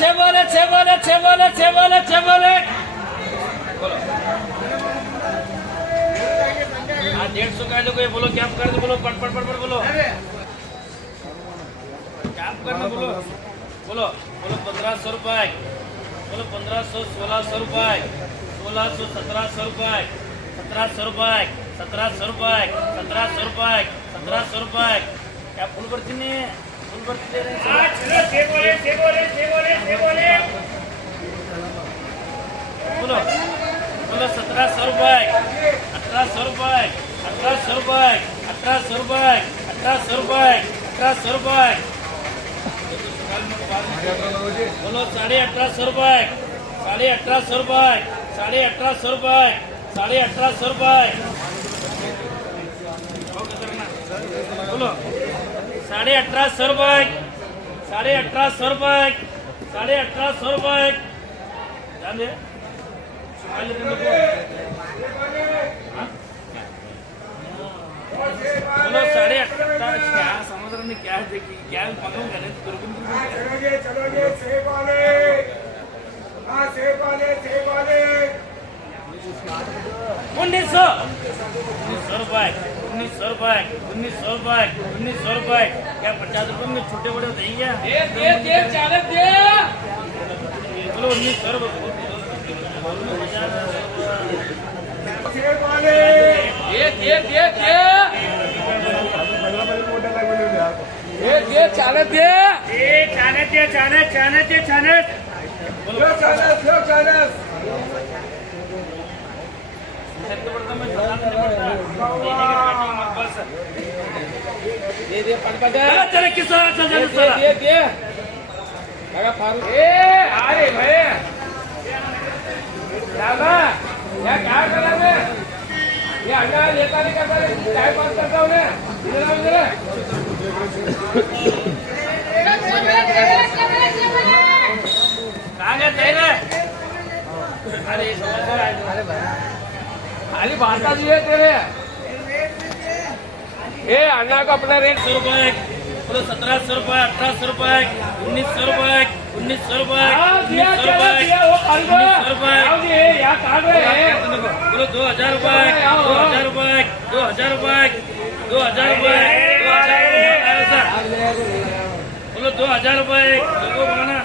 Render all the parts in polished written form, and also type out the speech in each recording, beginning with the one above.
छह बोले छह बोले छह बोले छह बोले छह बोले बोलो। हाँ 150 का लोग ये बोलो क्या कर दो बोलो पट पट पट पट बोलो क्या करना बोलो बोलो बोलो 1500 रुपए बोलो 1500 1600 रुपए 1600 1700 रुपए 1700 रुपए 1700 रुपए 1700 रुपए 1700 रुपए क्या फुल भर्ती नहीं है फुल भर्ती दे रहे हैं बोलो बोलो 1700 रुपए 1800 रुपए 1800 रुपए 1800 रुपए 1800 रुपए 1800 रुपए बोलो 1850 रुपए 1850 रुपए 1850 रुपए 1850 रुपए बोलो 1850 रुपए 1850 रुपए 1850 रुपए ध्यान दे बोलो 1850 क्या समुद्र में क्या देखी क्या पकड़ूं करने चलोगे सेब वाले सेब वाले 1900 रुपए 1900 रुपए 1900 रुपए 1900 रुपए क्या 50 रुपए में छोटे बड़े होते हैं क्या दे चालक दे बोलो 1900 रुपए सेब वाले दे चालक दे चले किसान अरे भाई दादा क्या कर रहा है ये अंडा लेता नहीं करता चाय पास करता हूँ अरे खाली भाषा जी है तेरे ये अन्ना का अपना रेट 100 रुपए बोलो 1700 रुपए 1800 रुपए 1900 रुपए 1900 रुपए 1900 रुपए 1900 रुपए बोलो 2000 रुपए 2000 रुपए 2000 रुपए 2000 रुपए बोलो 2000 रुपए देखो बनाना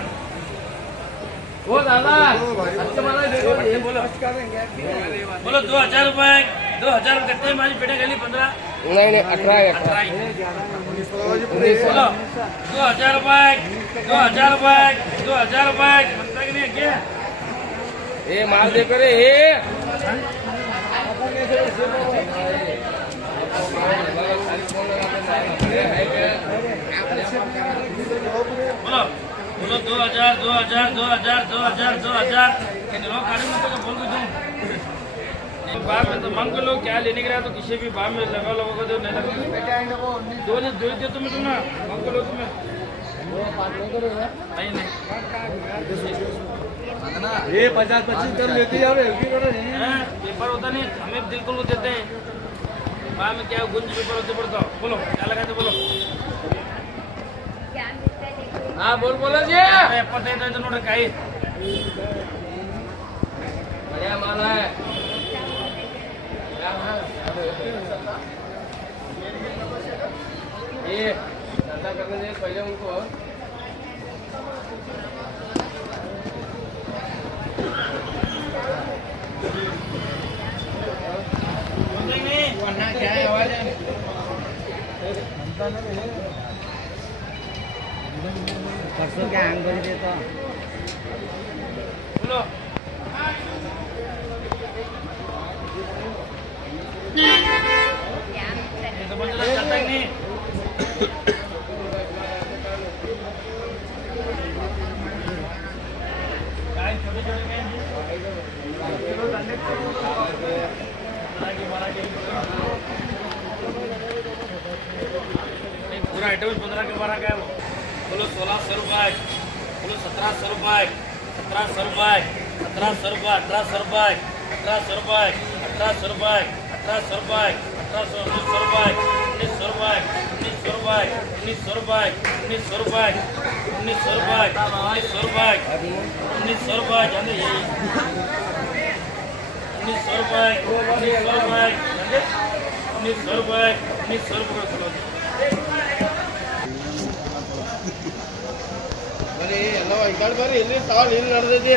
वो दादा बोलो 2000 रुपए 2000 कितने हमारी बेटा गली 15 नहीं 18 बोलो 2000 रुपए 2000 रुपए 2000 रुपए बनता कि नहीं क्या ये माल देखो रे ये बोलो बोलो 2000 2000 2000 2000 2000 इन लोग गाड़ी में तो बोल दूं बाप में तो मांग लो क्या लेने के रहा तो किसी भी बाप में लगा लोगों को जो नहीं लगा दो दे तुम्हें तुम ना मांग लो तुम्हें नहीं ये 50-25 कर लेती है पेपर होता नहीं हमें बिल्कुल वो देते हैं बाप में क्या गुंज पेपर होते पड़ता बोलो क्या लगाते बोलो हाँ बोलो जी पेपर दे दो नोट काई बढ़िया माल है ये धंधा करने से पहले उनको क्या है आवाज परसों क्या हैंग कर देता बोलो तो बोल चलता ही नहीं छोटे छोटे पूरा आइटम 15 के 12 का है वो बोलो 1600 रुपए बोलो 1700 रुपए 1700 रुपए 1700 रुपए 1800 रुपए 1800 रुपए 1800 रुपए 1800 रुपए 1800 रुपए 1900 रुपए 1900 रुपए रुपये 1900 रुपये 1900 रुपये 1900 रुपये 1900 रुपये 1900 रुपये जाने 1900 रुपये 1900 रुपये 1900 रुपये 1900 रुपये ಎಲ್ಲ ಈ ಕಡೆ ಬರ್ರಿ ಇಲ್ಲಿ ಸಾಲ್ ಇಲ್ಲಿ ನಡೆದೈತಿ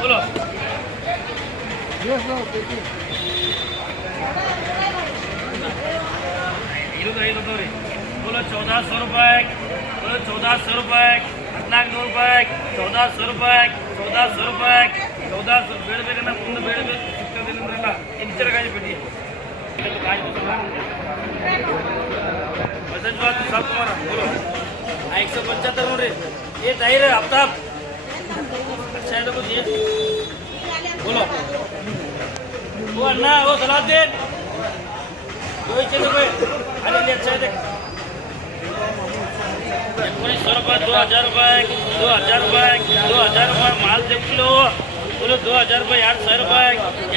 बोलो बोलो 1400 रुपये बोलो 1400 रुपये 1400 रुपये 1400 रुपये 1400 रुपये 1400 ಬೇಡಬೇಕನ್ನ ಮುಂದೆ ಬೇಡಬೇಕು ಸಿಕ್ಕದಿಲ್ಲ ಇಂಚರ ಗಾಳಿ ಬಿಡಿ वजन बात सब तुम्हारा बोलो 175 नोड्री ये टायर है आफ्ताब अच्छा है तो कुछ ये बोलो वो अन्ना वो सलाउद्दीन वो इच्छे तो कोई अरे ले अच्छा है देख 1900 रुपये 2000 रुपये 2000 रुपये 2000 रुपये माल देख लो बोलो 2000 रुपये 800 रुपये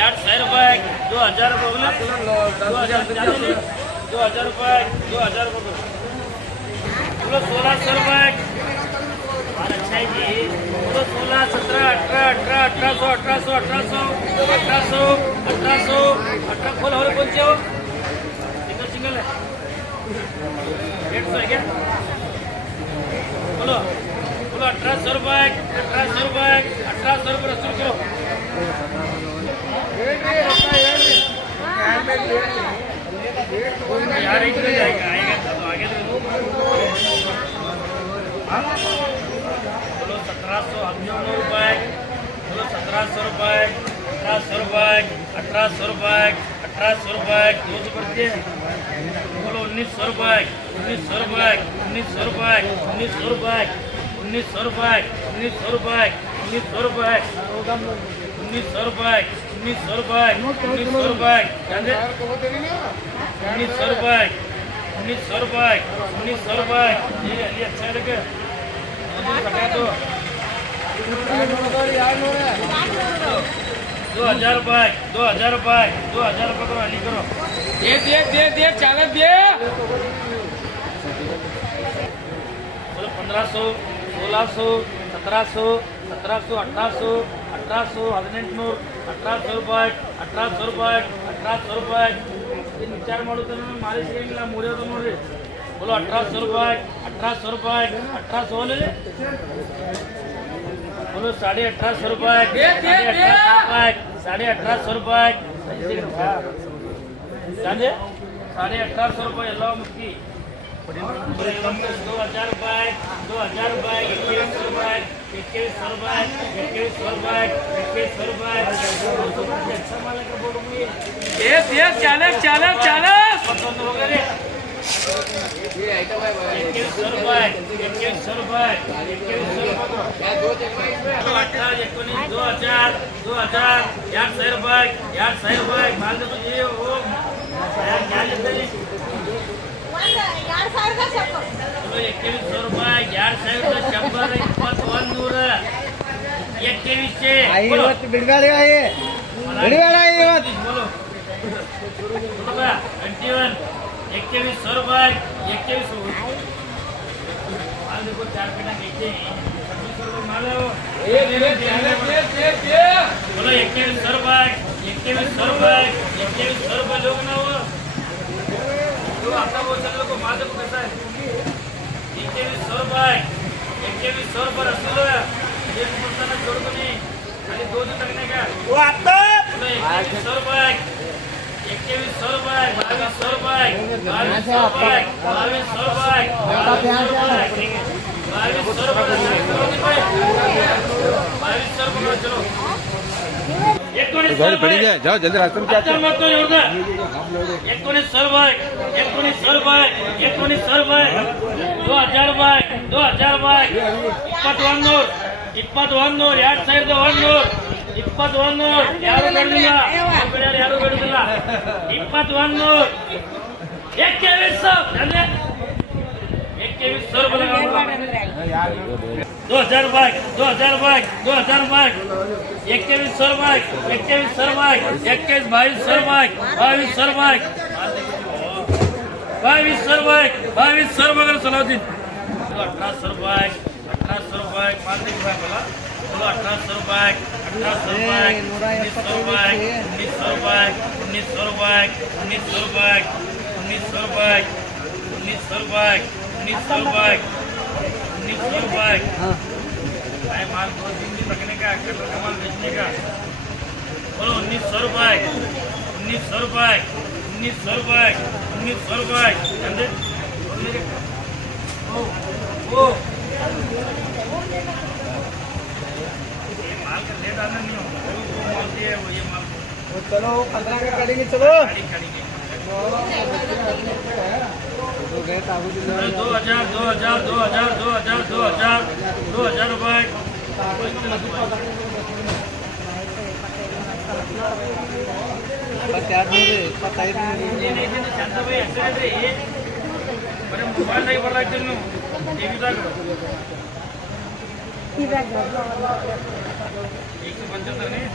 800 रुपये 2000 रुपये बोलो 2000 रुपये 2000 रुपये बोलो 1600 रुपये और अच्छा है जी बोलो 16 17 18 18 1800 खोल और कौन से हो सिंगल सिंगल है 150 है क्या बोलो बोलो 1800 रुपये 1800 रुपये 1800 रुपये रसूल करो यार एक तो जाएगा आएगा तो आगे तो बोलो 1798 रुपये बोलो 1700 रुपये 1800 रुपये 1800 रुपये 1800 रुपये 200 करते हैं बोलो 1900 रुपये 1900 रुपये 1900 रुपये 1900 रुपये 1900 रुपये 1900 रुपये 1900 रुपये 1900 रुपये 1900 रुपये 1900 रुपये 1900 रुपये 1900 रुपये 1900 रुपये ये अच्छा लगे तो 2000 रुपये 2000 रुपये 2000 रुपये करो अली करो दे चालक दे बोलो 1500 1600 1700 1700 1800 1800 1800 रुपये 1800 रुपये 1800 रुपये इन विचार ಮಾಡುತ್ತಾನೆ ಮಾರಿ ಸಿಗಂಗಿಲ್ಲ ಮೂರೇ ನೋಡ್ರಿ बोलो 1800 रुपये 1800 रुपये 1800 ले बोलो 1850 रुपये 1850 रुपये 1850 रुपये ಎಲ್ಲ ಮುಕ್ತಿ 2000 रुपये 2000 रुपये 2100 रुपये 2100 रुपये 2100 रुपये 2100 रुपये अच्छा माल का बोलो चालक चालक पसंद हो गए 2100 रुपये 2100 रुपये 2000 800 रुपये 800 रुपये माल दो ये वो क्या लेते हैं चलो 2100 रुपये 800 रुपये 100 2100 ಬಿಡುಗಡೆ बोलो 21 2100 रुपये 2100 माल देखो 4 पेटा कहते हैं 2600 रुपये माल है वो बोलो 2100 रुपये 2100 रुपये 2100 रुपये लोग ना वो जो आता वो चलो को माल देखो कैसा है 2100 रुपये 2100 रुपये रसूल है एक पुस्ता छोड़ को नहीं खाली 2 दिन लगने का वो आता बोलो 2100 रुपये 2100 रुपये 2200 रुपये 2200 रुपये 2200 रुपये 2200 रुपये चलो गाड़ी बढ़ी जाए जाओ जल्दी रास्ते में क्या 1900 रुपये 1900 रुपये 1900 रुपये 2000 रुपये 2000 रुपये 21 ಯಾರು ಬೇಡುದಿಲ್ಲ ಯಾರು ಬೇಡುದಿಲ್ಲ 21 2100 रुपये 2000 रुपये 2000 रुपये 2000 रुपये 2100 रुपये 2100 रुपये 21 2200 रुपये 2200 रुपये 2200 रुपये 2200 रुपये कर सलाउद्दीन 1800 रुपये 1800 रुपये 5 रुपये बोला बोलो 1800 रुपये 1800 रुपये 1900 रुपये 1900 रुपये 1900 रुपये 1900 रुपये 1900 रुपये 1900 रुपये 1900 रुपये 1900 रुपये भाई माल 2 दिन भी रखने का कटर का माल बेचने का बोलो 1900 रुपये 1900 रुपये 1900 रुपये 1900 रुपये समझे ओ ये माल का लेट आना नहीं होगा वो माल दिया है वो ये माल चलो 15 का करेंगे चलो गाड़ी करेंगे 2000 रुपये शांता भाई ऐसे रहते ये बड़े मोबाइल नहीं पड़ रहा है तेरे ये भी था 175 नहीं